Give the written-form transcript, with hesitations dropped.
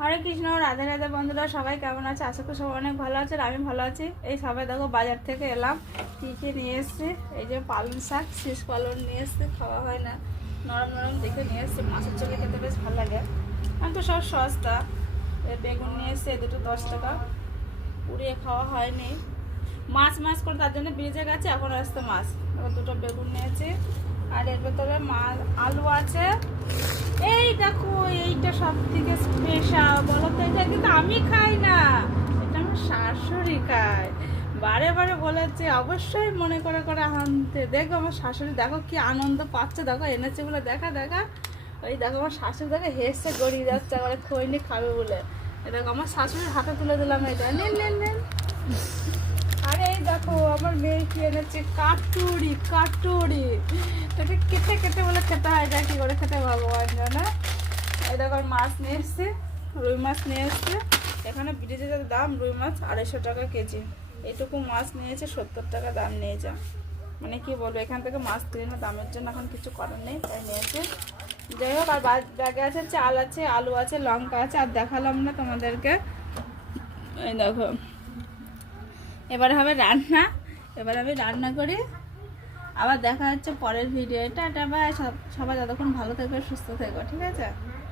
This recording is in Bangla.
হরে কৃষ্ণ, রাধে রাধে বন্ধুরা, সবাই কেমন আছে? আশা করি সবাই অনেক ভালো আছে। আমি ভালো আছি। এই সবাই দেখো বাজার থেকে এলাম, কী কী নিয়ে এসছি। এই যে পালং শাক, শীষ পালং নিয়ে এসছি, খাওয়া হয় না, নরম নরম দেখে নিয়ে এসছি। মাছের চোখে খেতে বেশ ভালো লাগে। আমি তো সব সস্তা। বেগুন নিয়ে এসছি, দুটো 10 টাকা, পুড়িয়ে খাওয়া হয়নি। মাছ মাছ করে তার জন্য ব্রিজে গেছে, এখন আসতে মাছ। এবার দুটো বেগুন নিয়েছি, আর এর ভেতরে মাছ আলু আছে। এই দেখো, এইটা সব থেকে স্পেশাল বলো তো, এটা কিন্তু আমি খাই না, এটা আমার শাশুড়ি খায়। বারে বারে বলেছে অবশ্যই মনে করে করে আনতে। দেখো আমার শাশুড়ি, দেখো কি আনন্দ পাচ্ছে, দেখো এনেছে বলে। দেখা দেখা ওই দেখো আমার শাশুড়ি, দেখো হেসে গড়িয়ে যাচ্ছে আমার খৈনি খাবে বলে। দেখো আমার শাশুড়ির হাতে তুলে দিলাম, এটা নেন নেন নেন। আরে এই দেখো আমার মেয়ে কি এনেছে, কাটুরি কাটুরি। তোকে কেটে কেটে বলে খেতে হয়, এটা কি করে খেতে ভগবান জানে। এই দেখো মাছ নিয়ে এসছে, রুই মাছ নিয়ে এসছে। এখানে ব্রিজে যা দাম, রুই মাছ 250 টাকা কেজি। এইটুকু মাছ নিয়েছে 70 টাকা দাম নিয়েছে। মানে কি বলবো, এখান থেকে মাছ কিনে না, দামের জন্য এখন কিছু করার নেই, তাই নিয়েছে। যাই হোক, আর ব্যাগে আছে চাল আছে, আলু আছে, লঙ্কা আছে, আর দেখালাম না তোমাদেরকে। এই দেখো, এবার হবে রান্না। এবার আমি রান্না করি, আবার দেখা হচ্ছে পরের ভিডিও। এটা বাই। সবাই যতক্ষণ ভালো থাকবে, সুস্থ থাকবে, ঠিক আছে।